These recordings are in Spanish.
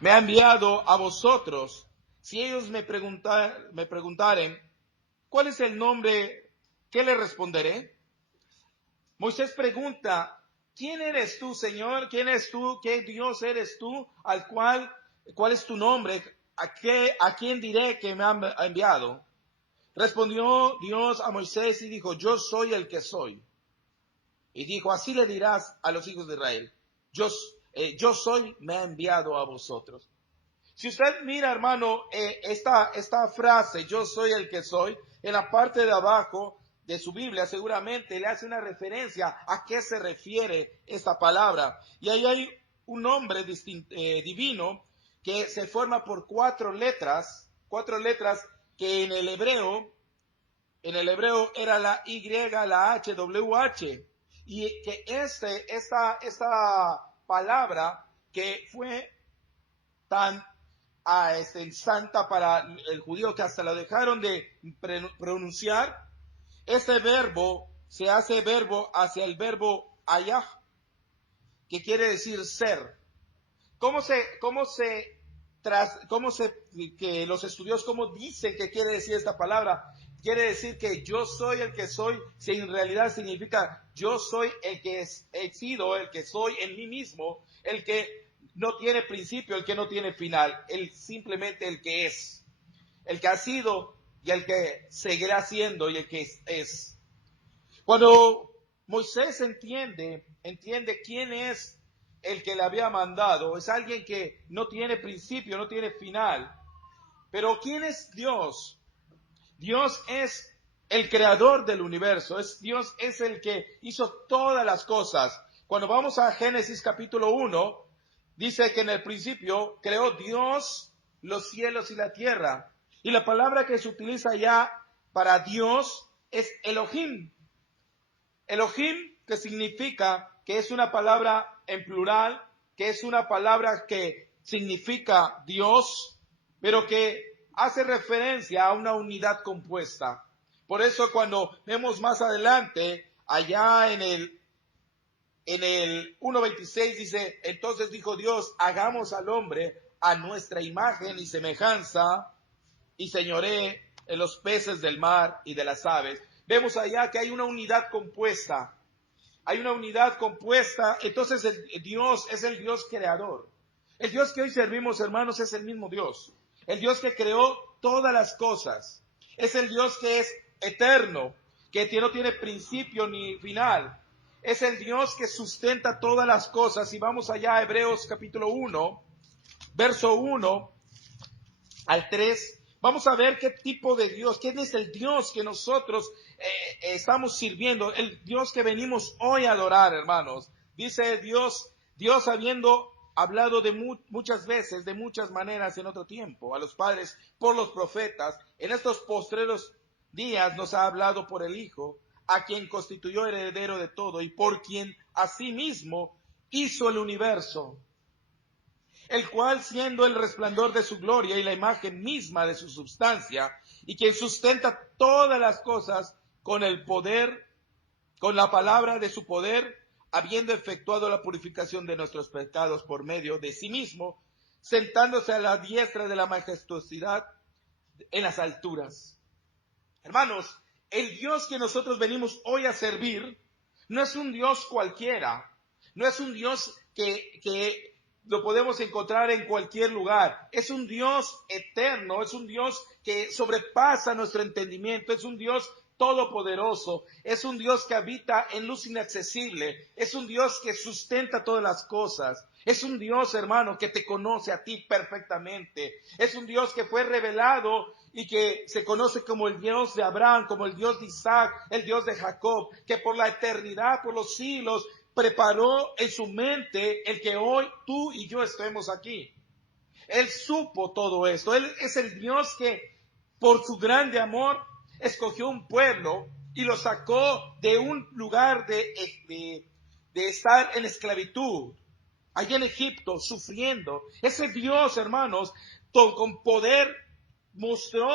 me ha enviado a vosotros. Si ellos me preguntaren, ¿cuál es el nombre? ¿Qué le responderé? Moisés pregunta, ¿quién eres tú, Señor? ¿Quién eres tú? ¿Qué Dios eres tú? ¿Cuál es tu nombre? ¿A quién diré que me ha enviado? Respondió Dios a Moisés y dijo, yo soy el que soy. Y dijo, así le dirás a los hijos de Israel, yo soy, me ha enviado a vosotros. Si usted mira, hermano, esta frase, yo soy el que soy, en la parte de abajo de su Biblia seguramente le hace una referencia a qué se refiere esta palabra. Y ahí hay un nombre divino que se forma por cuatro letras que en el hebreo era la Y, la H, WH. Y que esta palabra que fue tan santa para el judío que hasta lo dejaron de pronunciar, ese verbo se hace verbo hacia el verbo ayah, que quiere decir ser. Que los estudiosos, cómo dicen que quiere decir esta palabra? Quiere decir que yo soy el que soy, si en realidad significa yo soy el que he sido, el que soy en mí mismo, el que no tiene principio, el que no tiene final, simplemente el que es, el que ha sido y el que seguirá siendo y el que es. Cuando Moisés entiende quién es el que le había mandado, es alguien que no tiene principio, no tiene final. Pero ¿quién es Dios? Dios es el creador del universo, Dios es el que hizo todas las cosas. Cuando vamos a Génesis capítulo 1, dice que en el principio creó Dios los cielos y la tierra. Y la palabra que se utiliza ya para Dios es Elohim. Elohim, que significa, que es una palabra en plural, que es una palabra que significa Dios, pero que hace referencia a una unidad compuesta. Por eso cuando vemos más adelante, allá en el 1.26 dice, entonces dijo Dios, hagamos al hombre a nuestra imagen y semejanza, y señoree en los peces del mar y de las aves. Vemos allá que hay una unidad compuesta. Hay una unidad compuesta. Entonces Dios es el Dios creador. El Dios que hoy servimos, hermanos, es el mismo Dios. El Dios que creó todas las cosas. Es el Dios que es eterno, que no tiene principio ni final. Es el Dios que sustenta todas las cosas. Y vamos allá a Hebreos capítulo 1, verso 1 al 3. Vamos a ver qué tipo de Dios, quién es el Dios que nosotros estamos sirviendo, el Dios que venimos hoy a adorar, hermanos. Dice Dios habiendo hablado de muchas veces, de muchas maneras en otro tiempo, a los padres por los profetas, en estos postreros días nos ha hablado por el Hijo, a quien constituyó heredero de todo y por quien asimismo hizo el universo, el cual siendo el resplandor de su gloria y la imagen misma de su substancia, y quien sustenta todas las cosas con el poder, con la palabra de su poder, habiendo efectuado la purificación de nuestros pecados por medio de sí mismo, sentándose a la diestra de la majestuosidad en las alturas. Hermanos, el Dios que nosotros venimos hoy a servir no es un Dios cualquiera, no es un Dios que lo podemos encontrar en cualquier lugar. Es un Dios eterno, es un Dios que sobrepasa nuestro entendimiento, es un Dios todopoderoso, es un Dios que habita en luz inaccesible, es un Dios que sustenta todas las cosas, es un Dios, hermano, que te conoce a ti perfectamente, es un Dios que fue revelado y que se conoce como el Dios de Abraham, como el Dios de Isaac, el Dios de Jacob, que por la eternidad, por los siglos, preparó en su mente el que hoy tú y yo estemos aquí. Él supo todo esto. Él es el Dios que por su grande amor escogió un pueblo y lo sacó de un lugar de estar en esclavitud, allá en Egipto, sufriendo. Ese Dios, hermanos, con poder, mostró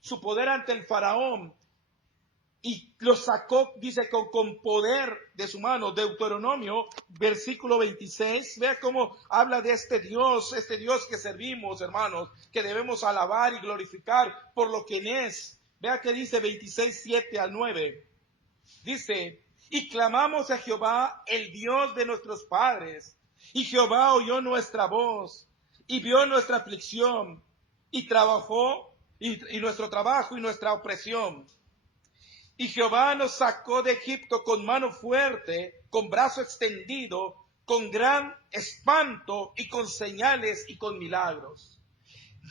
su poder ante el faraón, y los sacó, dice, con poder de su mano. Deuteronomio, versículo 26, vea cómo habla de este Dios que servimos, hermanos, que debemos alabar y glorificar por lo que Él es. Vea que dice 26, 7 al 9. Dice, y clamamos a Jehová, el Dios de nuestros padres, y Jehová oyó nuestra voz, y vio nuestra aflicción, y trabajó, y nuestro trabajo y nuestra opresión. Y Jehová nos sacó de Egipto con mano fuerte, con brazo extendido, con gran espanto y con señales y con milagros.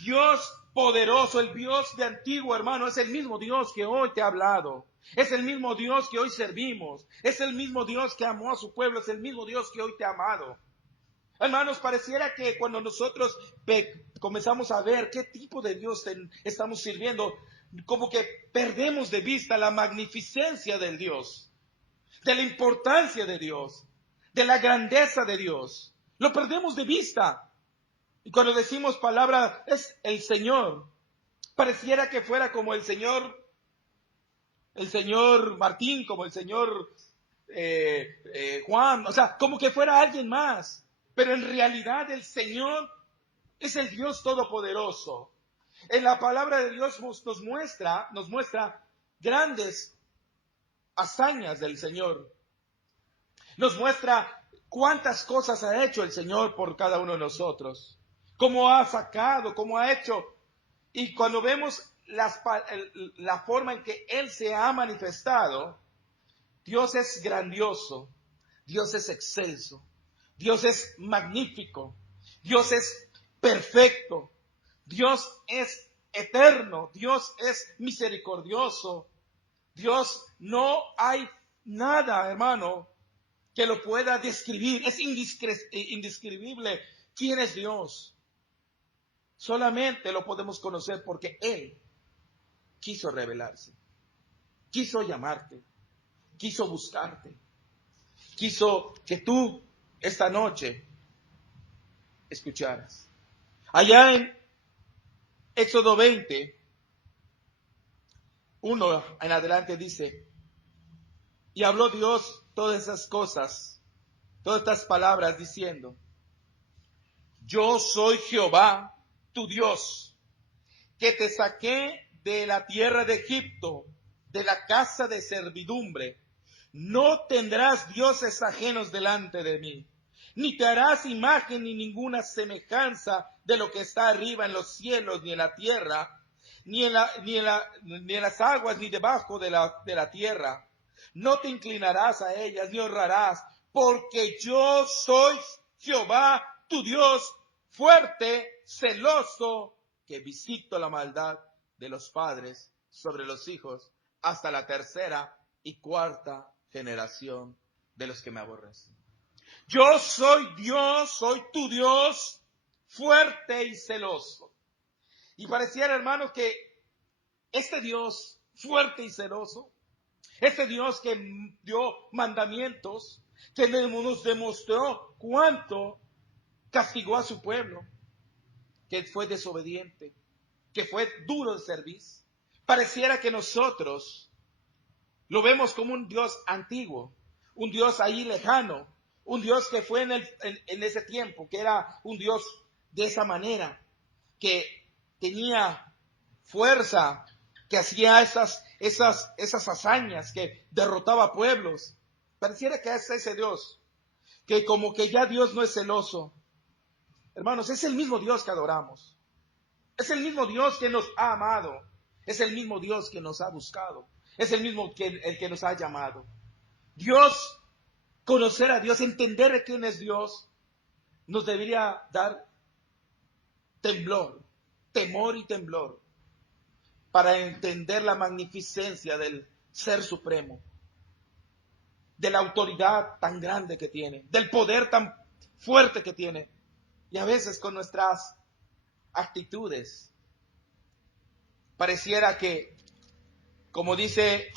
Dios poderoso, el Dios de antiguo, hermano, es el mismo Dios que hoy te ha hablado. Es el mismo Dios que hoy servimos. Es el mismo Dios que amó a su pueblo. Es el mismo Dios que hoy te ha amado. Hermanos, pareciera que cuando nosotros comenzamos a ver qué tipo de Dios estamos sirviendo, como que perdemos de vista la magnificencia del Dios, de la importancia de Dios, de la grandeza de Dios. Lo perdemos de vista. Y cuando decimos palabra, es el Señor, pareciera que fuera como el Señor Martín, como el Señor Juan, o sea, como que fuera alguien más. Pero en realidad el Señor es el Dios Todopoderoso. En la palabra de Dios nos muestra grandes hazañas del Señor. Nos muestra cuántas cosas ha hecho el Señor por cada uno de nosotros. Cómo ha sacado, cómo ha hecho. Y cuando vemos la forma en que Él se ha manifestado, Dios es grandioso, Dios es excelso, Dios es magnífico, Dios es perfecto, Dios es eterno, Dios es misericordioso. Dios, no hay nada, hermano, que lo pueda describir. Es indescribible quién es Dios. Solamente lo podemos conocer porque Él quiso revelarse, quiso llamarte, quiso buscarte, quiso que tú esta noche escucharas. Allá en Éxodo 20, 1 en adelante dice, y habló Dios todas esas cosas, todas estas palabras diciendo, yo soy Jehová, tu Dios, que te saqué de la tierra de Egipto, de la casa de servidumbre. No tendrás dioses ajenos delante de mí, ni te harás imagen ni ninguna semejanza de lo que está arriba en los cielos, ni en la tierra, ni en las aguas, ni debajo de la tierra. No te inclinarás a ellas, ni honrarás, porque yo soy Jehová, tu Dios, fuerte, celoso, que visito la maldad de los padres sobre los hijos, hasta la tercera y cuarta generación de los que me aborrecen. Yo soy Dios, soy tu Dios, fuerte y celoso. Y pareciera, hermanos, que este Dios fuerte y celoso, este Dios que dio mandamientos, que nos demostró cuánto castigó a su pueblo, que fue desobediente, que fue duro de servicio. Pareciera que nosotros lo vemos como un Dios antiguo, un Dios ahí lejano, un Dios que fue en ese tiempo, que era un Dios de esa manera, que tenía fuerza, que hacía esas hazañas, que derrotaba pueblos. Pareciera que es ese Dios, que como que ya Dios no es celoso. Hermanos, es el mismo Dios que adoramos. Es el mismo Dios que nos ha amado. Es el mismo Dios que nos ha buscado. Es el mismo el que nos ha llamado. Dios, conocer a Dios, entender quién es Dios, nos debería dar temor y temblor, para entender la magnificencia del Ser Supremo, de la autoridad tan grande que tiene, del poder tan fuerte que tiene. Y a veces con nuestras actitudes pareciera que, como dice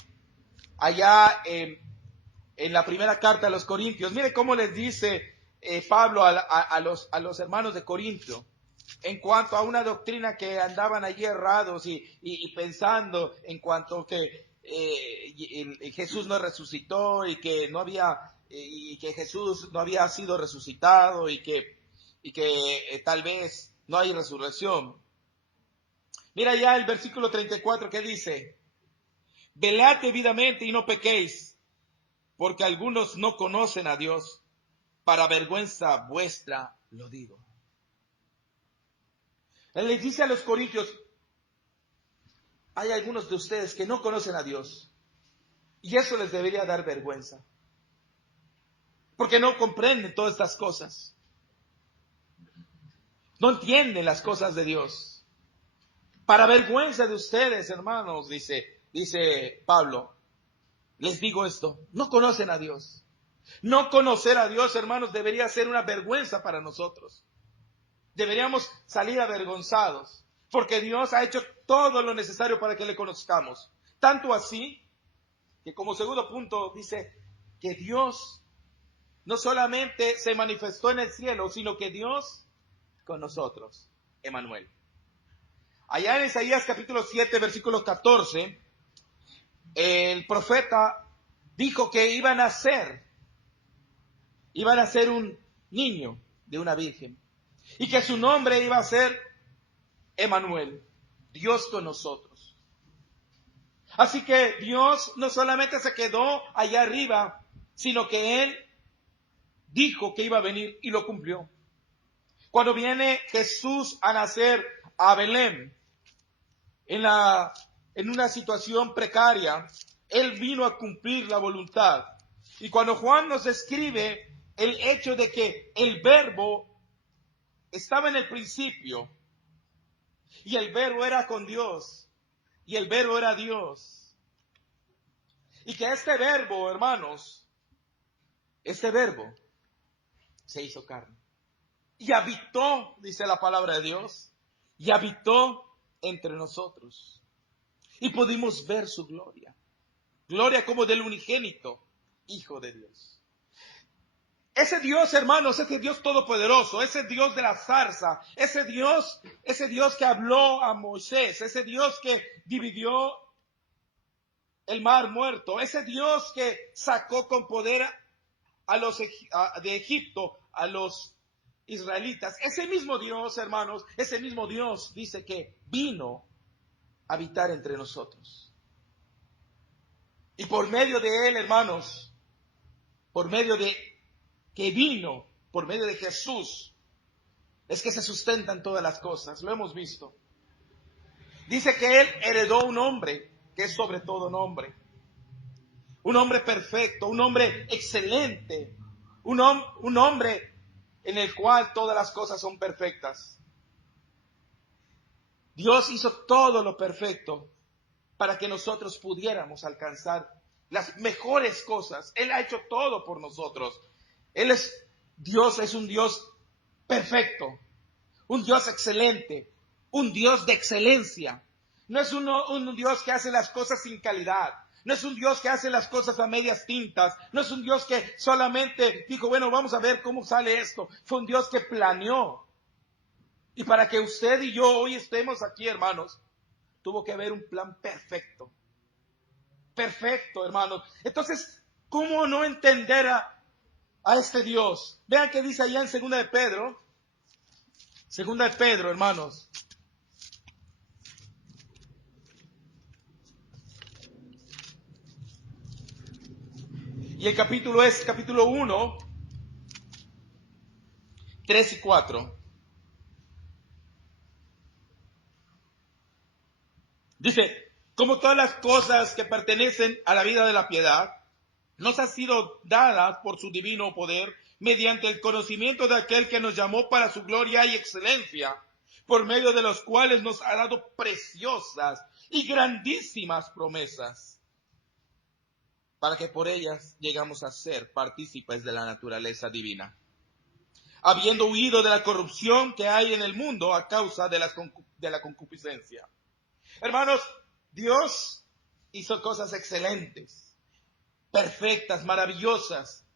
allá en la primera carta a los Corintios, mire cómo les dice Pablo a los hermanos de Corintio, en cuanto a una doctrina que andaban allí errados y pensando en cuanto que Jesús no resucitó y que Jesús no había sido resucitado y que tal vez no hay resurrección. Mira ya el versículo 34 que dice: velad debidamente y no pequéis, porque algunos no conocen a Dios. Para vergüenza vuestra lo digo. Él les dice a los corintios: hay algunos de ustedes que no conocen a Dios, y eso les debería dar vergüenza, porque no comprenden todas estas cosas, no entienden las cosas de Dios. Para vergüenza de ustedes, hermanos, dice Pablo, les digo esto: no conocen a Dios. No conocer a Dios, hermanos, debería ser una vergüenza para nosotros. Deberíamos salir avergonzados, porque Dios ha hecho todo lo necesario para que le conozcamos. Tanto así, que como segundo punto dice que Dios no solamente se manifestó en el cielo, sino que Dios con nosotros, Emmanuel. Allá en Isaías capítulo 7, versículo 14, el profeta dijo que iba a nacer un niño de una virgen, y que su nombre iba a ser Emmanuel, Dios con nosotros. Así que Dios no solamente se quedó allá arriba, sino que Él dijo que iba a venir y lo cumplió. Cuando viene Jesús a nacer a Belén, en una situación precaria, Él vino a cumplir la voluntad. Y cuando Juan nos describe el hecho de que el verbo estaba en el principio, y el verbo era con Dios, y el verbo era Dios, y que este verbo, hermanos, este verbo se hizo carne, y habitó, dice la palabra de Dios, y habitó entre nosotros, y pudimos ver su gloria, gloria como del unigénito Hijo de Dios. Ese Dios, hermanos, ese Dios todopoderoso, ese Dios de la zarza, ese Dios que habló a Moisés, ese Dios que dividió el mar muerto, ese Dios que sacó con poder de Egipto a los israelitas, ese mismo Dios, hermanos, ese mismo Dios dice que vino a habitar entre nosotros. Y por medio de Él, hermanos, por medio de Jesús, es que se sustentan todas las cosas. Lo hemos visto. Dice que Él heredó un hombre que es sobre todo nombre. Un hombre perfecto, un hombre excelente, un hombre en el cual todas las cosas son perfectas. Dios hizo todo lo perfecto para que nosotros pudiéramos alcanzar las mejores cosas. Él ha hecho todo por nosotros. Dios es un Dios perfecto, un Dios excelente, un Dios de excelencia. No es un Dios que hace las cosas sin calidad. No es un Dios que hace las cosas a medias tintas. No es un Dios que solamente dijo, bueno, vamos a ver cómo sale esto. Fue un Dios que planeó. Y para que usted y yo hoy estemos aquí, hermanos, tuvo que haber un plan perfecto. Perfecto, hermanos. Entonces, ¿cómo no entender a este Dios? Vean que dice allá en Segunda de Pedro, hermanos. Y el capítulo es capítulo 1, 3 y 4. Dice, como todas las cosas que pertenecen a la vida de la piedad, nos han sido dadas por su divino poder, mediante el conocimiento de aquel que nos llamó para su gloria y excelencia, por medio de los cuales nos ha dado preciosas y grandísimas promesas, para que por ellas llegamos a ser partícipes de la naturaleza divina, habiendo huido de la corrupción que hay en el mundo a causa de la concupiscencia. Hermanos, Dios hizo cosas excelentes, perfectas, maravillosas,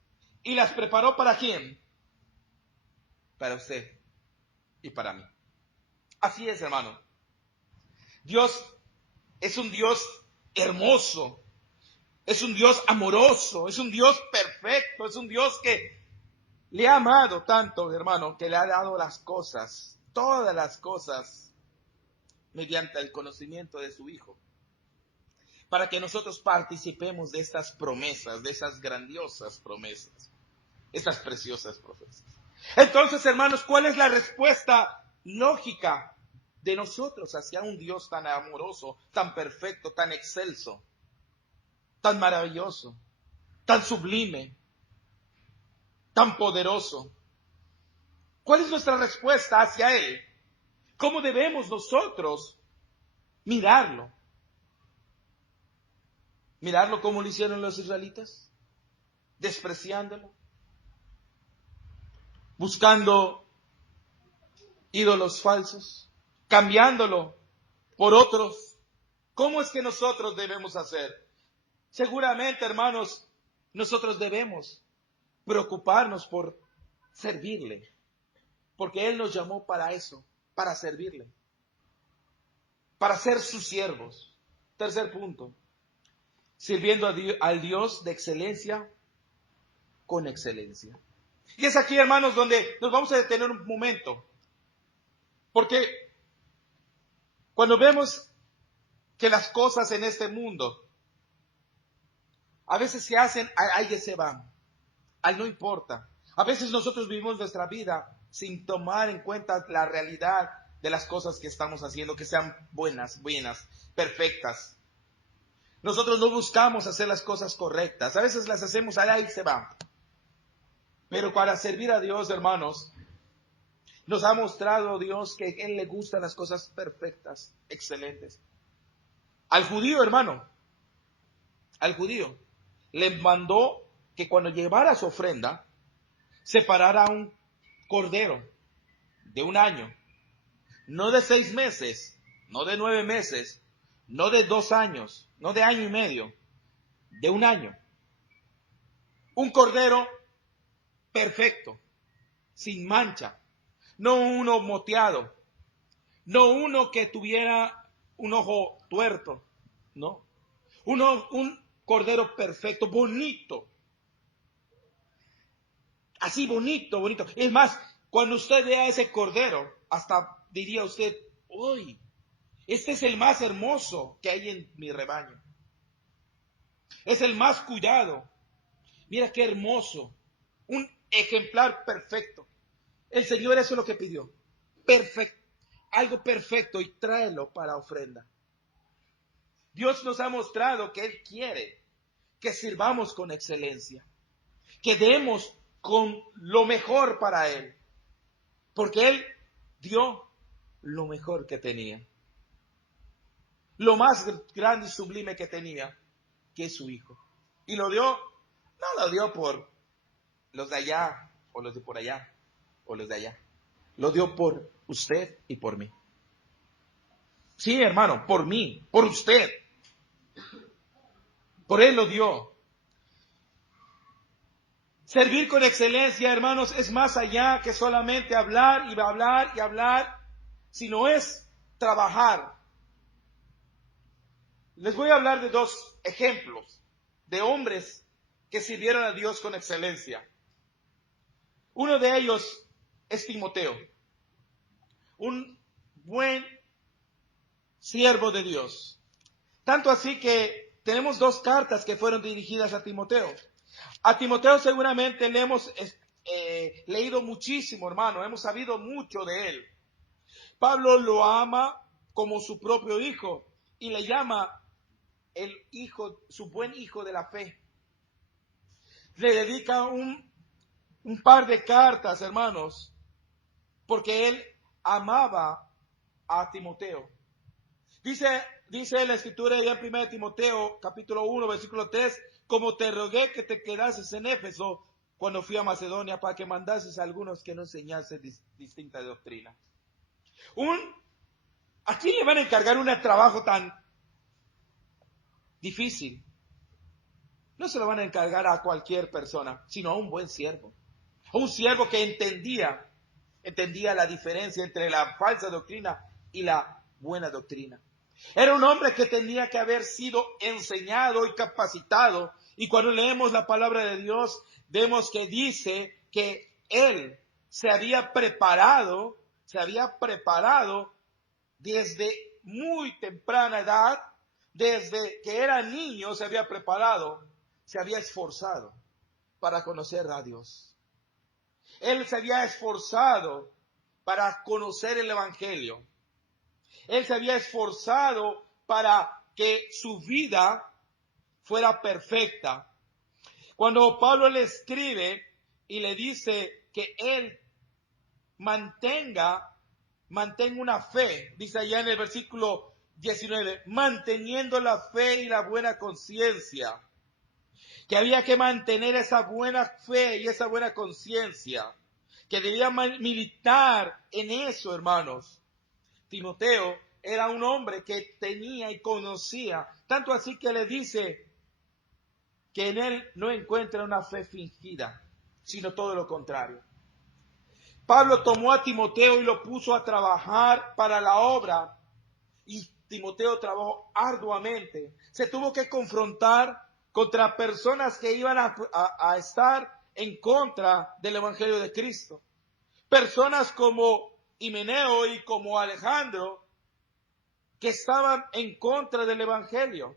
y las preparó ¿para quién? Para usted y para mí. Así es, hermano. Dios es un Dios hermoso, es un Dios amoroso, es un Dios perfecto, es un Dios que le ha amado tanto, hermano, que le ha dado las cosas, todas las cosas, mediante el conocimiento de su Hijo, para que nosotros participemos de estas promesas, de esas grandiosas promesas, estas preciosas promesas. Entonces, hermanos, ¿cuál es la respuesta lógica de nosotros hacia un Dios tan amoroso, tan perfecto, tan excelso, tan maravilloso, tan sublime, tan poderoso? ¿Cuál es nuestra respuesta hacia Él? ¿Cómo debemos nosotros mirarlo? ¿Mirarlo como lo hicieron los israelitas? ¿Despreciándolo? ¿Buscando ídolos falsos? ¿Cambiándolo por otros? ¿Cómo es que nosotros debemos hacer? Seguramente, hermanos, nosotros debemos preocuparnos por servirle, porque Él nos llamó para eso, para servirle, para ser sus siervos. Tercer punto, sirviendo al Dios de excelencia con excelencia. Y es aquí, hermanos, donde nos vamos a detener un momento, porque cuando vemos que las cosas en este mundo a veces se hacen, ahí se van, no importa. A veces nosotros vivimos nuestra vida sin tomar en cuenta la realidad de las cosas que estamos haciendo, que sean buenas, perfectas. Nosotros no buscamos hacer las cosas correctas. A veces las hacemos, ahí se van. Pero para servir a Dios, hermanos, nos ha mostrado Dios que a Él le gustan las cosas perfectas, excelentes. Al judío, hermano, le mandó que cuando llevara su ofrenda, separara un cordero de 1 año, no de 6 meses, no de 9 meses, no de 2 años, no de 1 año y medio, de 1 año. Un cordero perfecto, sin mancha, no uno moteado, no uno que tuviera un ojo tuerto, no. Un cordero perfecto, bonito. Así bonito. Es más, cuando usted vea ese cordero, hasta diría usted, uy, este es el más hermoso que hay en mi rebaño. Es el más cuidado. Mira qué hermoso. Un ejemplar perfecto. El Señor eso es lo que pidió. Perfecto. Algo perfecto y tráelo para ofrenda. Dios nos ha mostrado que Él quiere que sirvamos con excelencia. Que demos con lo mejor para Él. Porque Él dio lo mejor que tenía. Lo más grande y sublime que tenía, que es su Hijo. Y lo dio, no lo dio por los de allá, o los de por allá, o los de allá. Lo dio por usted y por mí. Sí, hermano, por mí, por usted. Por Él lo dio. Servir con excelencia, hermanos, es más allá que solamente hablar y hablar y hablar, sino es trabajar. Les voy a hablar de 2 ejemplos de hombres que sirvieron a Dios con excelencia. Uno de ellos es Timoteo, un buen siervo de Dios. Tanto así que tenemos 2 cartas que fueron dirigidas a Timoteo. A Timoteo seguramente le hemos leído muchísimo, hermano, hemos sabido mucho de él. Pablo lo ama como su propio hijo y le llama el hijo, su buen hijo de la fe. Le dedica un par de cartas, hermanos, porque él amaba a Timoteo. Dice la escritura ya en 1 Timoteo, capítulo 1, versículo 3, como te rogué que te quedases en Éfeso cuando fui a Macedonia para que mandases a algunos que no enseñasen distinta doctrina. ¿A quién le van a encargar un trabajo tan difícil? No se lo van a encargar a cualquier persona, sino a un buen siervo. A un siervo que entendía la diferencia entre la falsa doctrina y la buena doctrina. Era un hombre que tenía que haber sido enseñado y capacitado. Y cuando leemos la palabra de Dios, vemos que dice que él se había preparado desde muy temprana edad, desde que era niño se había preparado, se había esforzado para conocer a Dios. Él se había esforzado para conocer el Evangelio. Él se había esforzado para que su vida fuera perfecta. Cuando Pablo le escribe y le dice que él mantenga una fe, dice allá en el versículo 19, manteniendo la fe y la buena conciencia, que había que mantener esa buena fe y esa buena conciencia, que debía militar en eso, hermanos. Timoteo era un hombre que tenía y conocía, tanto así que le dice que en él no encuentra una fe fingida, sino todo lo contrario. Pablo tomó a Timoteo y lo puso a trabajar para la obra, y Timoteo trabajó arduamente. Se tuvo que confrontar contra personas que iban a estar en contra del Evangelio de Cristo. Personas como Himeneo y como Alejandro, que estaban en contra del Evangelio,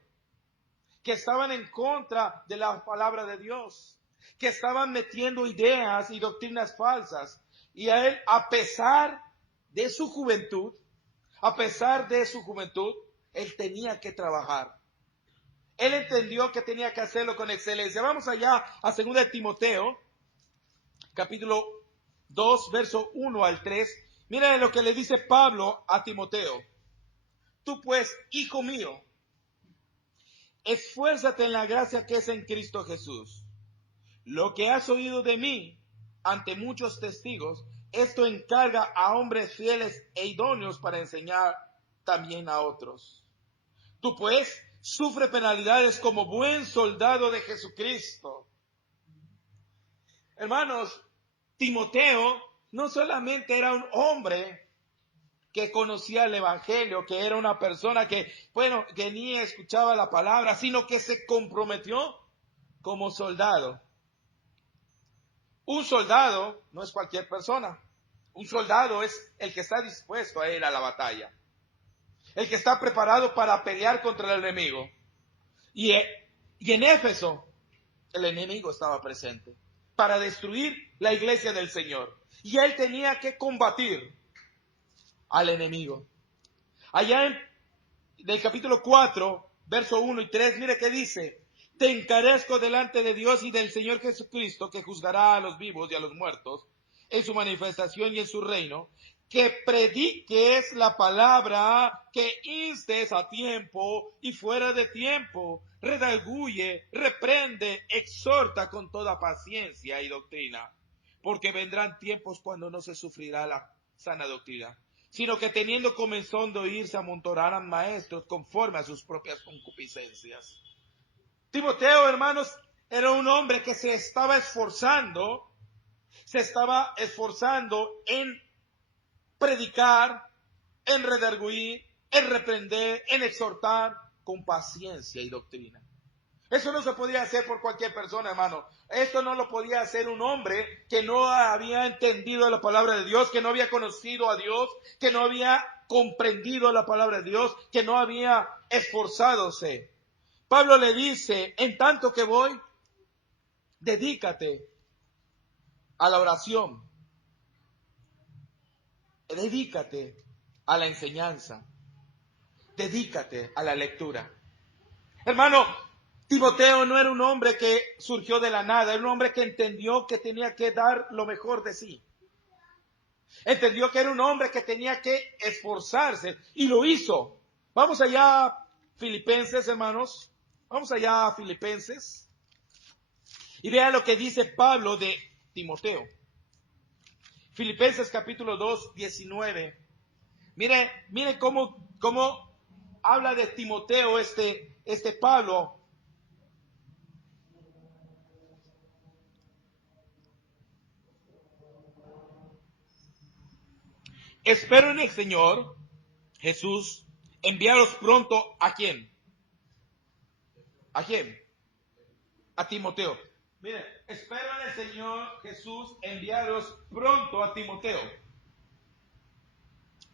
que estaban en contra de la palabra de Dios, que estaban metiendo ideas y doctrinas falsas. Y a él, a pesar de su juventud, él tenía que trabajar. Él entendió que tenía que hacerlo con excelencia. Vamos allá a 2 de Timoteo, capítulo 2, verso 1 al 3. Mira lo que le dice Pablo a Timoteo. Tú pues, hijo mío, esfuérzate en la gracia que es en Cristo Jesús. Lo que has oído de mí ante muchos testigos, esto encarga a hombres fieles e idóneos para enseñar también a otros. Tú pues, sufre penalidades como buen soldado de Jesucristo. Hermanos, Timoteo no solamente era un hombre que conocía el Evangelio, que era una persona que ni escuchaba la palabra, sino que se comprometió como soldado. Un soldado no es cualquier persona. Un soldado es el que está dispuesto a ir a la batalla, el que está preparado para pelear contra el enemigo. Y en Éfeso, el enemigo estaba presente para destruir la iglesia del Señor. Y él tenía que combatir al enemigo. Allá en el capítulo 4, verso 1 y 3, mire qué dice. Te encarezco delante de Dios y del Señor Jesucristo, que juzgará a los vivos y a los muertos en su manifestación y en su reino, que prediques la palabra, que instes a tiempo y fuera de tiempo, redarguye, reprende, exhorta con toda paciencia y doctrina, porque vendrán tiempos cuando no se sufrirá la sana doctrina, sino que teniendo comezón de oír se amontonarán maestros conforme a sus propias concupiscencias. Timoteo, hermanos, era un hombre que se estaba esforzando en predicar, en redarguir, en reprender, en exhortar con paciencia y doctrina. Eso no se podía hacer por cualquier persona, hermano. Esto no lo podía hacer un hombre que no había entendido la palabra de Dios, que no había conocido a Dios, que no había comprendido la palabra de Dios, que no había esforzadose. Pablo le dice, en tanto que voy, dedícate a la oración, dedícate a la enseñanza, dedícate a la lectura. Hermano, Timoteo no era un hombre que surgió de la nada, era un hombre que entendió que tenía que dar lo mejor de sí. Entendió que era un hombre que tenía que esforzarse y lo hizo. Vamos allá a Filipenses, hermanos. Vamos allá a Filipenses. Y vean lo que dice Pablo de Timoteo. Filipenses capítulo 2, 19. Mire cómo habla de Timoteo este Pablo. Espero en el Señor Jesús enviaros pronto ¿a quién? ¿A quién? A Timoteo. Miren, espero en el Señor Jesús enviaros pronto a Timoteo.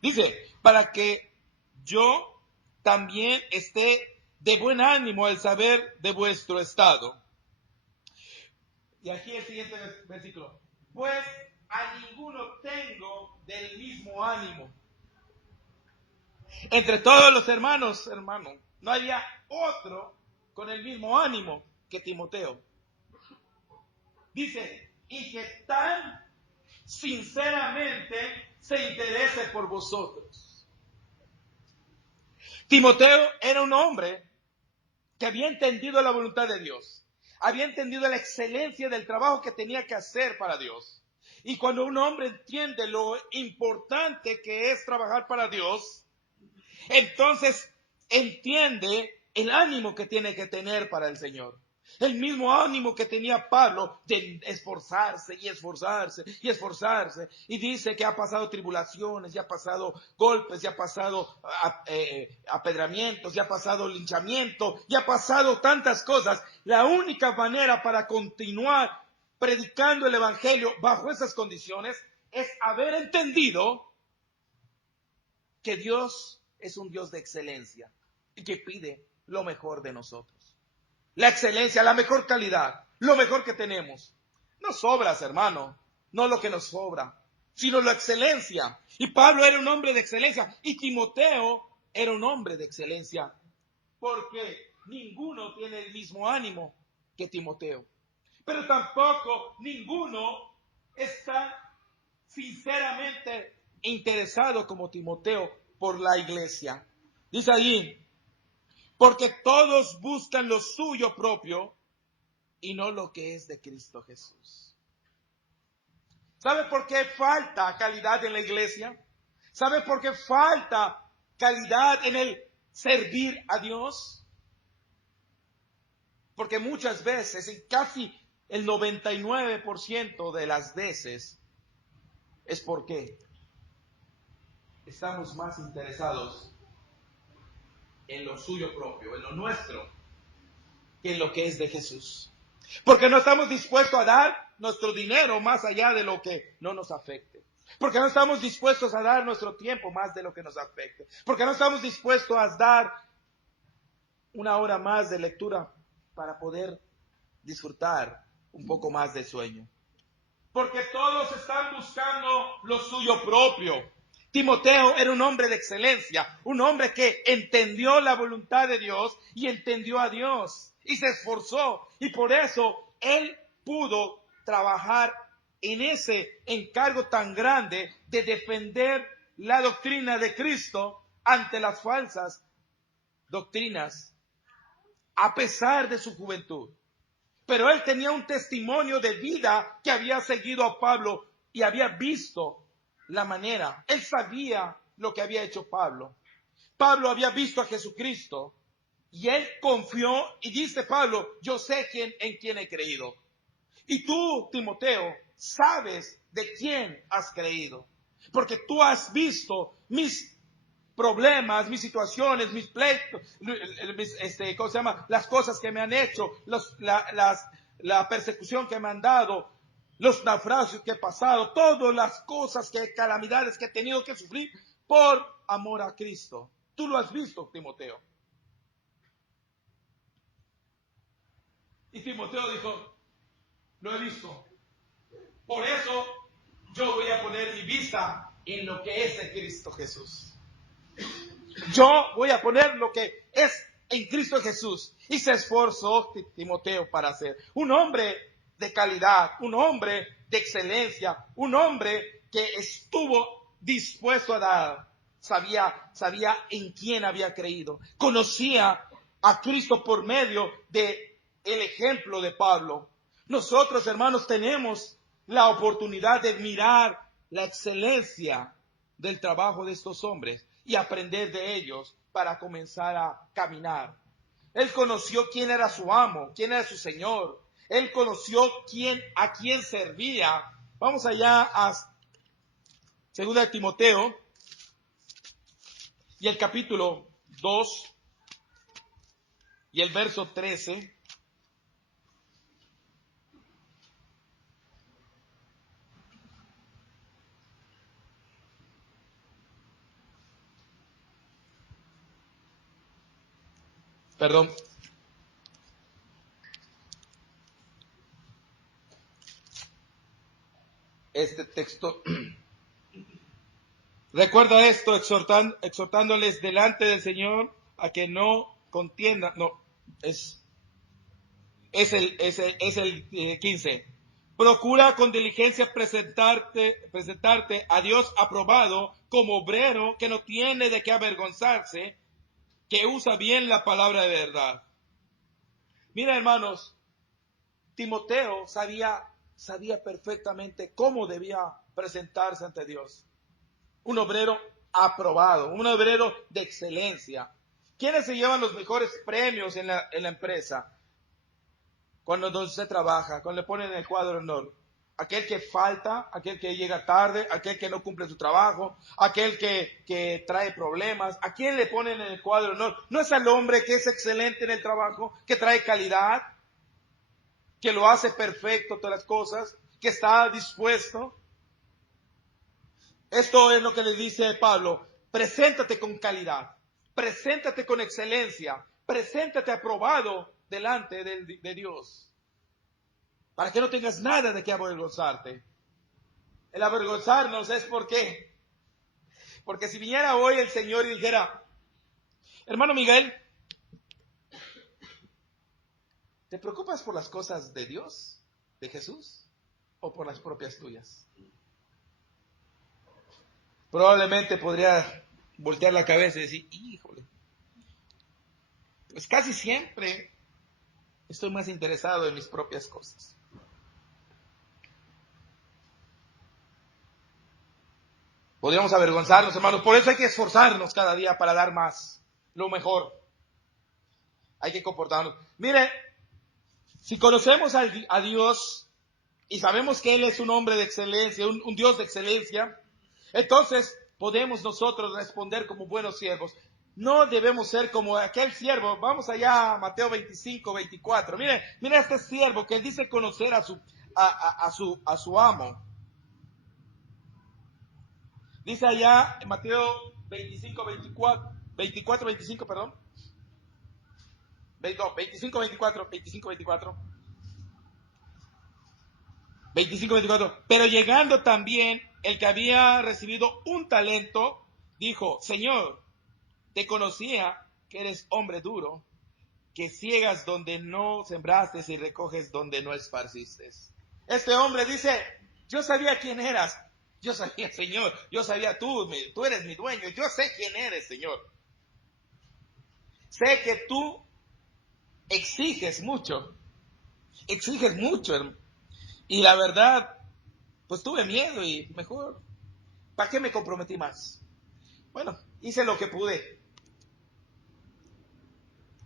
Dice, para que yo también esté de buen ánimo al saber de vuestro estado. Y aquí el siguiente versículo. Pues a ninguno tengo del mismo ánimo. Entre todos los hermanos, no había otro con el mismo ánimo que Timoteo. Dice, y que tan sinceramente se interese por vosotros. Timoteo era un hombre que había entendido la voluntad de Dios, había entendido la excelencia del trabajo que tenía que hacer para Dios. Y cuando un hombre entiende lo importante que es trabajar para Dios, entonces entiende el ánimo que tiene que tener para el Señor. El mismo ánimo que tenía Pablo de esforzarse y esforzarse y esforzarse. Y dice que ha pasado tribulaciones, ya ha pasado golpes, ya ha pasado apedramientos, ya ha pasado linchamiento, ya ha pasado tantas cosas. La única manera para continuar predicando el Evangelio bajo esas condiciones es haber entendido que Dios es un Dios de excelencia y que pide lo mejor de nosotros. La excelencia, la mejor calidad, lo mejor que tenemos. No sobras, hermano, no lo que nos sobra, sino la excelencia. Y Pablo era un hombre de excelencia y Timoteo era un hombre de excelencia, porque ninguno tiene el mismo ánimo que Timoteo. Pero tampoco ninguno está sinceramente interesado como Timoteo por la iglesia. Dice allí, porque todos buscan lo suyo propio y no lo que es de Cristo Jesús. ¿Sabe por qué falta calidad en la iglesia? ¿Sabe por qué falta calidad en el servir a Dios? Porque muchas veces, y casi el 99% de las veces, es porque estamos más interesados en lo suyo propio, en lo nuestro, que en lo que es de Jesús. Porque no estamos dispuestos a dar nuestro dinero más allá de lo que no nos afecte. Porque no estamos dispuestos a dar nuestro tiempo más de lo que nos afecte. Porque no estamos dispuestos a dar una hora más de lectura para poder disfrutar un poco más de sueño. Porque todos están buscando lo suyo propio. Timoteo era un hombre de excelencia, un hombre que entendió la voluntad de Dios y entendió a Dios y se esforzó. Y por eso él pudo trabajar en ese encargo tan grande de defender la doctrina de Cristo ante las falsas doctrinas, a pesar de su juventud. Pero él tenía un testimonio de vida que había seguido a Pablo y había visto la manera. Él sabía lo que había hecho Pablo. Pablo había visto a Jesucristo y él confió y dice Pablo, yo sé en quién he creído. Y tú, Timoteo, sabes de quién has creído. Porque tú has visto mis problemas, mis situaciones, mis pleitos, ¿cómo se llama? Las cosas que me han hecho, la persecución que me han dado, los naufragios que he pasado, todas las cosas, calamidades que he tenido que sufrir por amor a Cristo. Tú lo has visto, Timoteo. Y Timoteo dijo, lo he visto. Por eso yo voy a poner mi vista en lo que es de Cristo Jesús. Yo voy a poner lo que es en Cristo Jesús. Y se esforzó Timoteo para ser un hombre de calidad, un hombre de excelencia, un hombre que estuvo dispuesto a dar. Sabía en quién había creído. Conocía a Cristo por medio de el ejemplo de Pablo. Nosotros, hermanos, tenemos la oportunidad de mirar la excelencia del trabajo de estos hombres y aprender de ellos para comenzar a caminar. Él conoció quién era su amo, quién era su Señor. Él conoció a quién servía. Vamos allá a 2 de Timoteo y el capítulo 2 y el verso 13. Perdón. Este texto. Recuerda esto, exhortándoles delante del Señor a que no contiendan. No, es el 15. Procura con diligencia presentarte a Dios aprobado como obrero que no tiene de qué avergonzarse, que usa bien la palabra de verdad. Mira, hermanos, Timoteo sabía perfectamente cómo debía presentarse ante Dios. Un obrero aprobado, un obrero de excelencia. ¿Quiénes se llevan los mejores premios en la empresa? Cuando se trabaja, cuando le ponen el cuadro de honor. Aquel que falta, aquel que llega tarde, aquel que no cumple su trabajo, aquel que trae problemas. ¿A quién le ponen en el cuadro de honor? No es al hombre que es excelente en el trabajo, que trae calidad, que lo hace perfecto todas las cosas, que está dispuesto. Esto es lo que le dice Pablo: preséntate con calidad, preséntate con excelencia, preséntate aprobado delante de Dios, para que no tengas nada de qué avergonzarte. El avergonzarnos es porque si viniera hoy el Señor y dijera: hermano Miguel, ¿te preocupas por las cosas de Dios, de Jesús, o por las propias tuyas? Probablemente podría voltear la cabeza y decir: híjole, pues casi siempre estoy más interesado en mis propias cosas. Podríamos avergonzarnos, hermanos. Por eso hay que esforzarnos cada día para dar más, lo mejor. Hay que comportarnos. Mire, si conocemos a Dios y sabemos que Él es un hombre de excelencia, un Dios de excelencia, entonces podemos nosotros responder como buenos siervos. No debemos ser como aquel siervo. Vamos allá a Mateo 25, 24. Mire este siervo que dice conocer a su amo. Dice allá en Mateo 25, 25, perdón. 25, 24. Pero llegando también el que había recibido un talento, dijo: Señor, te conocía que eres hombre duro, que ciegas donde no sembraste y recoges donde no esparciste. Este hombre dice: yo sabía quién eras. Yo sabía, Señor, yo sabía tú eres mi dueño, yo sé quién eres, Señor. Sé que tú exiges mucho, y la verdad, pues tuve miedo y mejor, ¿para qué me comprometí más? Bueno, hice lo que pude.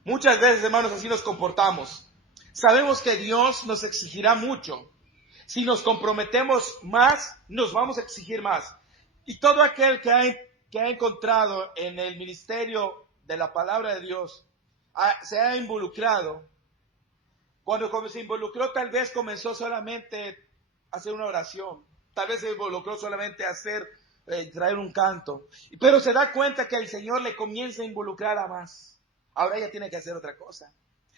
Muchas veces, hermanos, así nos comportamos. Sabemos que Dios nos exigirá mucho. Si nos comprometemos más, nos vamos a exigir más. Y todo aquel que ha encontrado en el ministerio de la palabra de Dios, se ha involucrado. Cuando se involucró, tal vez comenzó solamente a hacer una oración. Tal vez se involucró solamente a traer un canto. Pero se da cuenta que el Señor le comienza a involucrar a más. Ahora ella tiene que hacer otra cosa.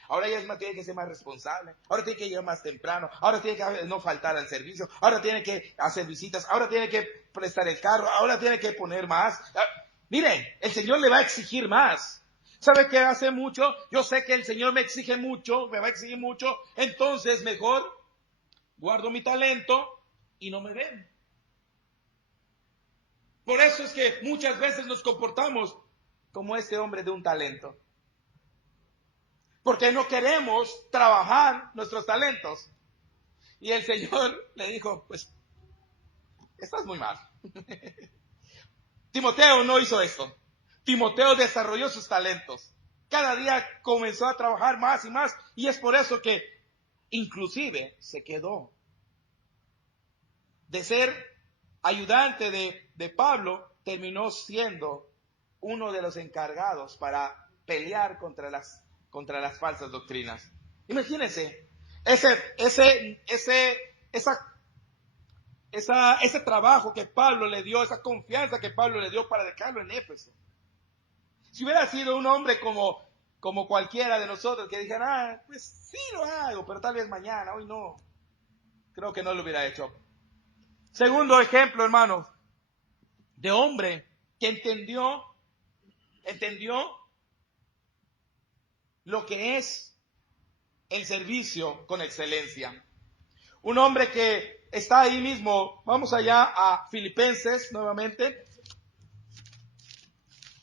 Ahora ella tiene que ser más responsable. Ahora tiene que llegar más temprano. Ahora tiene que no faltar al servicio. Ahora tiene que hacer visitas. Ahora tiene que prestar el carro. Ahora tiene que poner más. Miren, el Señor le va a exigir más. ¿Sabe qué hace mucho? Yo sé que el Señor me exige mucho, me va a exigir mucho. Entonces mejor guardo mi talento y no me ven. Por eso es que muchas veces nos comportamos como este hombre de un talento. Porque no queremos trabajar nuestros talentos. Y el Señor le dijo: pues, estás muy mal. Timoteo no hizo esto. Timoteo desarrolló sus talentos. Cada día comenzó a trabajar más y más. Y es por eso que inclusive se quedó. De ser ayudante de Pablo, terminó siendo uno de los encargados para pelear contra las falsas doctrinas. Imagínense, ese trabajo que Pablo le dio, esa confianza que Pablo le dio para dejarlo en Éfeso. Si hubiera sido un hombre como cualquiera de nosotros que dijera, pues sí lo hago, pero tal vez mañana, hoy no. Creo que no lo hubiera hecho. Segundo ejemplo, hermanos, de hombre que entendió lo que es el servicio con excelencia. Un hombre que está ahí mismo, vamos allá a Filipenses nuevamente.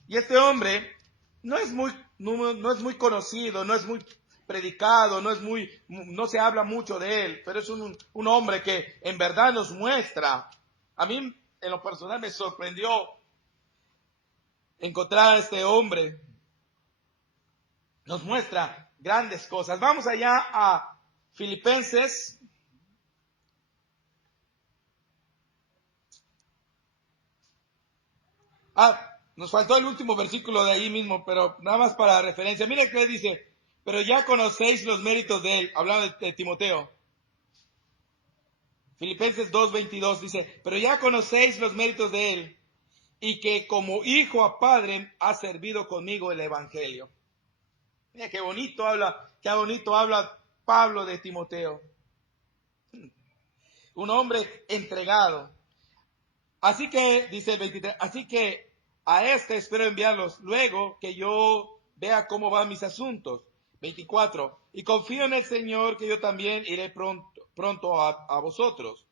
Y este hombre no es muy conocido, no es muy predicado, no se habla mucho de él, pero es un hombre que en verdad nos muestra. A mí en lo personal me sorprendió encontrar a este hombre. Nos muestra grandes cosas. Vamos allá a Filipenses. Nos faltó el último versículo de ahí mismo, pero nada más para referencia. Mira que dice, pero ya conocéis los méritos de él, hablando de Timoteo. Filipenses 2:22 dice, pero ya conocéis los méritos de él, y que como hijo a padre ha servido conmigo el evangelio. Mira qué bonito habla Pablo de Timoteo. Un hombre entregado. Así que, dice el 23, así que a este espero enviarlos luego que yo vea cómo van mis asuntos. 24, y confío en el Señor que yo también iré pronto a vosotros.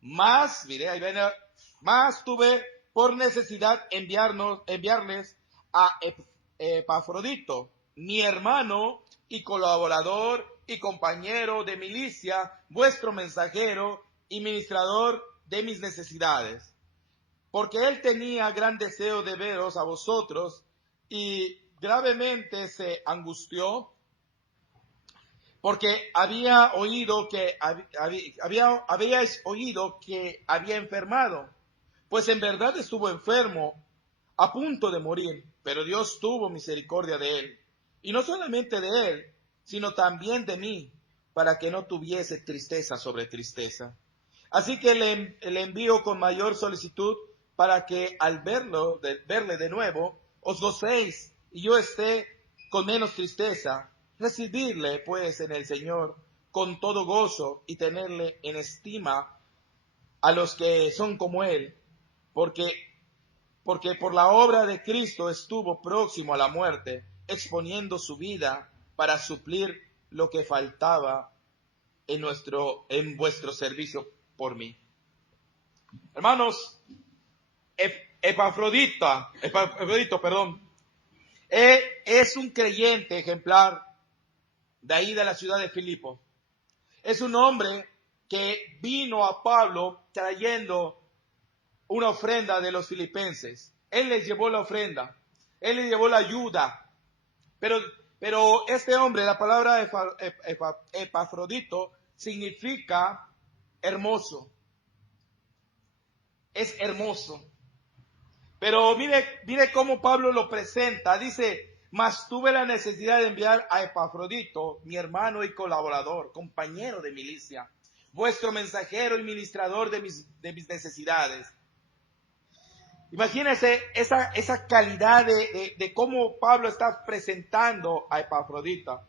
Más tuve por necesidad enviarles a Epafrodito, mi hermano y colaborador y compañero de milicia, vuestro mensajero y ministrador de mis necesidades. Porque él tenía gran deseo de veros a vosotros y gravemente se angustió porque habíais oído que había enfermado, pues en verdad estuvo enfermo, a punto de morir, pero Dios tuvo misericordia de él, y no solamente de él, sino también de mí, para que no tuviese tristeza sobre tristeza. Así que le envío con mayor solicitud, para que al verle de nuevo, os gocéis y yo esté con menos tristeza. Recibirle, pues, en el Señor con todo gozo y tenerle en estima a los que son como Él, porque por la obra de Cristo estuvo próximo a la muerte, exponiendo su vida para suplir lo que faltaba en vuestro servicio por mí. Hermanos, Epafrodito, es un creyente ejemplar de ahí de la ciudad de Filipo. Es un hombre que vino a Pablo trayendo una ofrenda de los filipenses. Él les llevó la ofrenda, él les llevó la ayuda. Pero este hombre, la palabra Epafrodito significa hermoso. Es hermoso. Pero mire cómo Pablo lo presenta. Dice, mas tuve la necesidad de enviar a Epafrodito, mi hermano y colaborador, compañero de milicia, vuestro mensajero y ministrador de mis necesidades. Imagínense esa calidad de cómo Pablo está presentando a Epafrodito.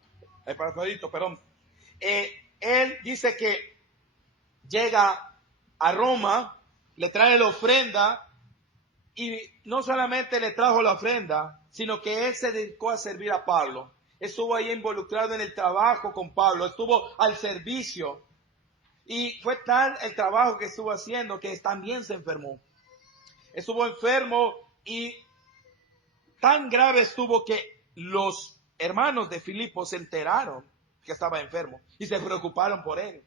Él dice que llega a Roma, le trae la ofrenda, y no solamente le trajo la ofrenda, sino que él se dedicó a servir a Pablo. Estuvo ahí involucrado en el trabajo con Pablo, estuvo al servicio. Y fue tal el trabajo que estuvo haciendo que también se enfermó. Estuvo enfermo y tan grave estuvo que los hermanos de Filipo se enteraron que estaba enfermo y se preocuparon por él.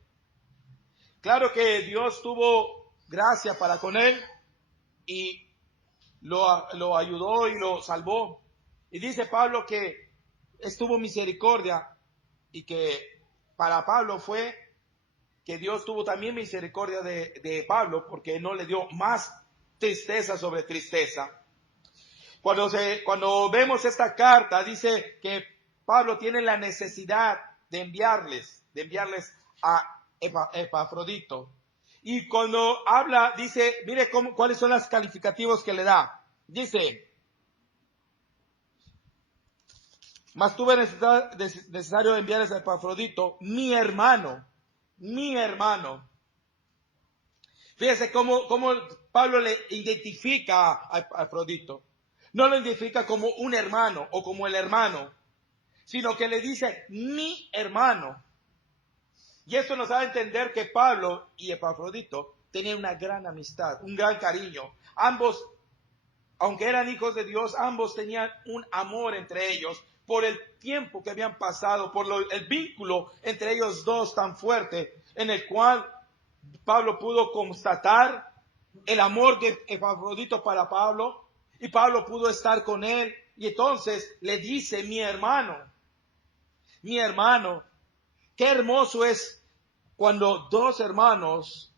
Claro que Dios tuvo gracia para con él y lo ayudó y lo salvó. Y dice Pablo que estuvo misericordia y que para Pablo fue que Dios tuvo también misericordia de Pablo porque no le dio más tristeza sobre tristeza. Cuando vemos esta carta, dice que Pablo tiene la necesidad de enviarles a Epafrodito. Y cuando habla, dice, mire cuáles son los calificativos que le da. Dice, mas tuve necesario enviarles a Epafrodito, mi hermano. Fíjese cómo Pablo le identifica a Epafrodito. No lo identifica como un hermano o como el hermano, sino que le dice mi hermano. Y esto nos da a entender que Pablo y Epafrodito tenían una gran amistad, un gran cariño. Ambos, aunque eran hijos de Dios, ambos tenían un amor entre ellos por el tiempo que habían pasado, por el vínculo entre ellos dos tan fuerte, en el cual Pablo pudo constatar el amor de Epafrodito para Pablo, y Pablo pudo estar con él, y entonces le dice mi hermano. Qué hermoso es cuando dos hermanos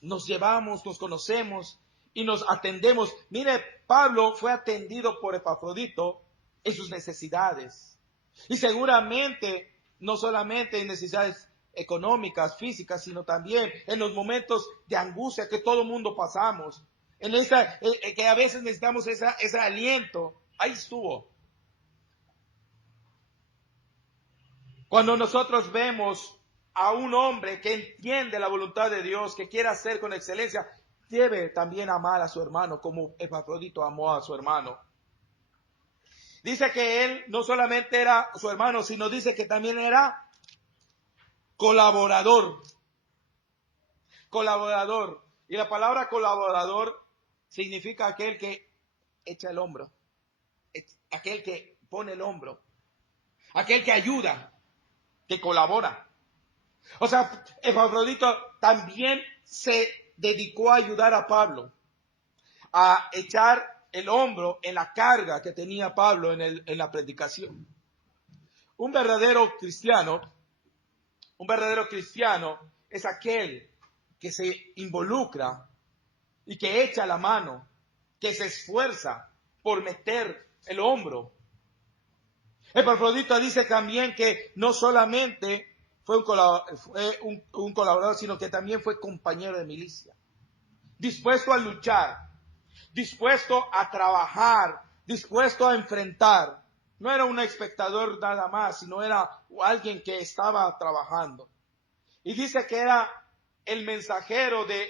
nos llevamos, nos conocemos y nos atendemos. Mire, Pablo fue atendido por Epafrodito en sus necesidades. Y seguramente, no solamente en necesidades económicas, físicas, sino también en los momentos de angustia que todo mundo pasamos. Que a veces necesitamos ese aliento. Ahí estuvo. Cuando nosotros vemos a un hombre que entiende la voluntad de Dios, que quiere hacer con excelencia, debe también amar a su hermano como Epafrodito amó a su hermano. Dice que él no solamente era su hermano, sino dice que también era colaborador. Y la palabra colaborador significa aquel que echa el hombro, aquel que pone el hombro, aquel que ayuda, que colabora. O sea, Epafrodito también se dedicó a ayudar a Pablo, a echar el hombro en la carga que tenía Pablo en la predicación. Un verdadero cristiano es aquel que se involucra y que echa la mano, que se esfuerza por meter el hombro. Epafrodito dice también que no solamente fue un colaborador, sino que también fue compañero de milicia. Dispuesto a luchar, dispuesto a trabajar, dispuesto a enfrentar. No era un espectador nada más, sino era alguien que estaba trabajando. Y dice que era el mensajero de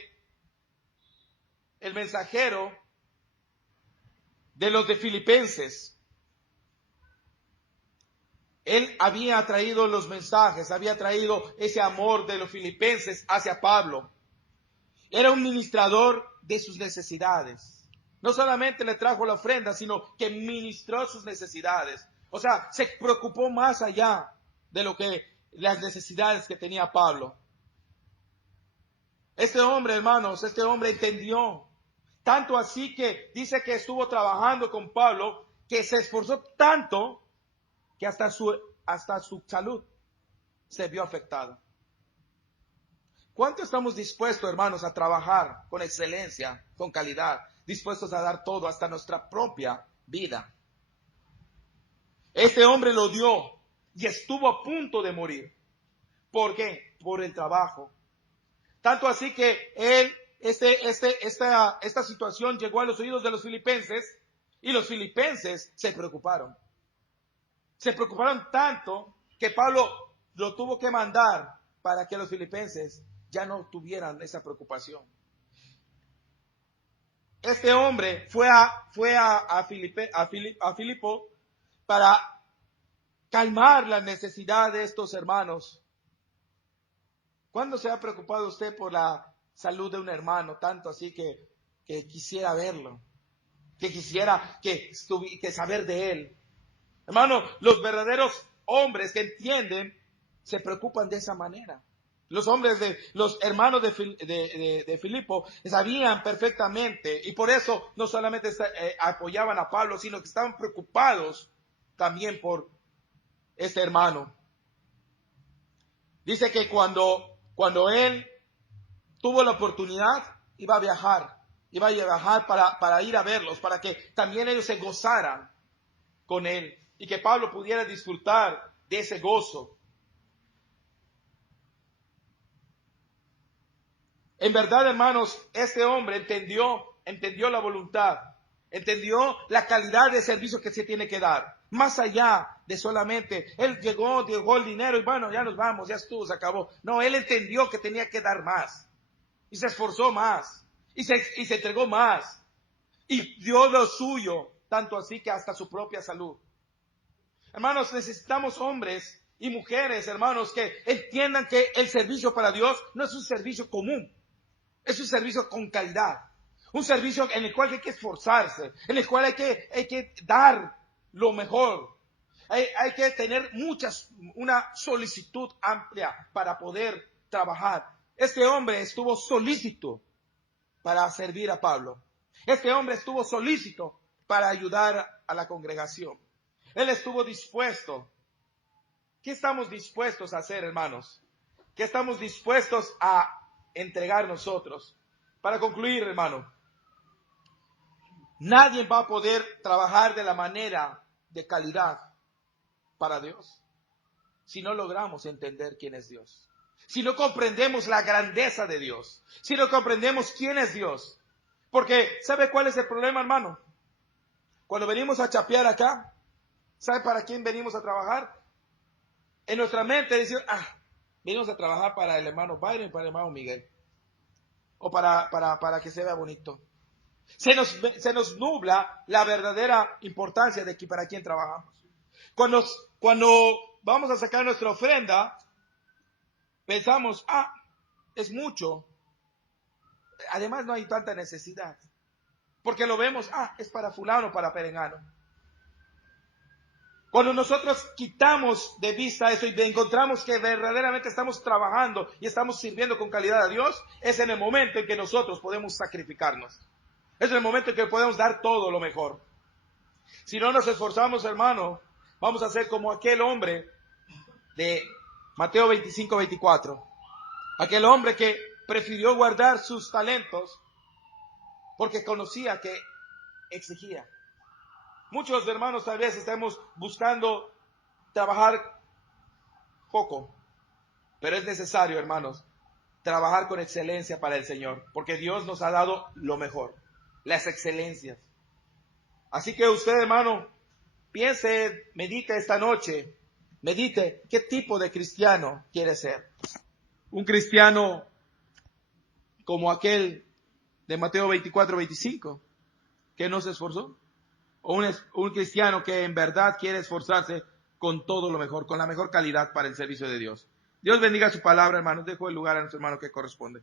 los de Filipenses. Él había traído los mensajes, había traído ese amor de los filipenses hacia Pablo. Era un ministrador de sus necesidades. No solamente le trajo la ofrenda, sino que ministró sus necesidades. O sea, se preocupó más allá de las necesidades que tenía Pablo. Este hombre, hermanos, entendió. Tanto así que dice que estuvo trabajando con Pablo, que se esforzó tanto que hasta su salud se vio afectada. ¿Cuánto estamos dispuestos, hermanos, a trabajar con excelencia, con calidad, dispuestos a dar todo, hasta nuestra propia vida? Este hombre lo dio y estuvo a punto de morir. ¿Por qué? Por el trabajo. Tanto así que esta situación llegó a los oídos de los filipenses, y los filipenses se preocuparon. Se preocuparon tanto que Pablo lo tuvo que mandar para que los filipenses ya no tuvieran esa preocupación. Este hombre fue a Filipo para calmar la necesidad de estos hermanos. ¿Cuándo se ha preocupado usted por la salud de un hermano? Tanto así que quisiera verlo, que quisiera que saber de él. Hermano, los verdaderos hombres que entienden se preocupan de esa manera. Los hermanos de Filipo sabían perfectamente, y por eso no solamente apoyaban a Pablo, sino que estaban preocupados también por este hermano. Dice que cuando él tuvo la oportunidad, iba a viajar iba a viajar para ir a verlos, para que también ellos se gozaran con él y que Pablo pudiera disfrutar de ese gozo. En verdad, hermanos, este hombre entendió la voluntad, entendió la calidad de servicio que se tiene que dar, más allá de solamente, él llegó el dinero y bueno, ya nos vamos, ya estuvo, se acabó. No, él entendió que tenía que dar más y se esforzó más y se entregó más y dio lo suyo, tanto así que hasta su propia salud. Hermanos, necesitamos hombres y mujeres, hermanos, que entiendan que el servicio para Dios no es un servicio común. Es un servicio con calidad, un servicio en el cual hay que esforzarse, en el cual hay que dar lo mejor. Hay que tener una solicitud amplia para poder trabajar. Este hombre estuvo solícito para servir a Pablo. Este hombre estuvo solícito para ayudar a la congregación. Él estuvo dispuesto. ¿Qué estamos dispuestos a hacer, hermanos? ¿Qué estamos dispuestos a entregar nosotros? Para concluir, hermano, nadie va a poder trabajar de la manera de calidad para Dios si no logramos entender quién es Dios, si no comprendemos la grandeza de Dios, si no comprendemos quién es Dios. Porque ¿sabe cuál es el problema, hermano? Cuando venimos a chapear acá, ¿sabe para quién venimos a trabajar? En nuestra mente decir, venimos a trabajar para el hermano Byron y para el hermano Miguel. O para que se vea bonito. Se nos nubla la verdadera importancia de que para quién trabajamos. Cuando vamos a sacar nuestra ofrenda, pensamos, es mucho. Además no hay tanta necesidad. Porque lo vemos, es para fulano, para perengano. Cuando nosotros quitamos de vista eso y encontramos que verdaderamente estamos trabajando y estamos sirviendo con calidad a Dios, es en el momento en que nosotros podemos sacrificarnos. Es en el momento en que podemos dar todo lo mejor. Si no nos esforzamos, hermano, vamos a ser como aquel hombre de Mateo 25-24. Aquel hombre que prefirió guardar sus talentos porque conocía que exigía. Muchos hermanos tal vez estemos buscando trabajar poco, pero es necesario, hermanos, trabajar con excelencia para el Señor, porque Dios nos ha dado lo mejor, las excelencias. Así que usted, hermano, piense, medite esta noche, medite qué tipo de cristiano quiere ser. Un cristiano como aquel de Mateo 24-25, que no se esforzó. O un cristiano que en verdad quiere esforzarse con todo lo mejor, con la mejor calidad para el servicio de Dios. Dios bendiga su palabra, hermanos. Dejo el lugar a nuestro hermano que corresponde.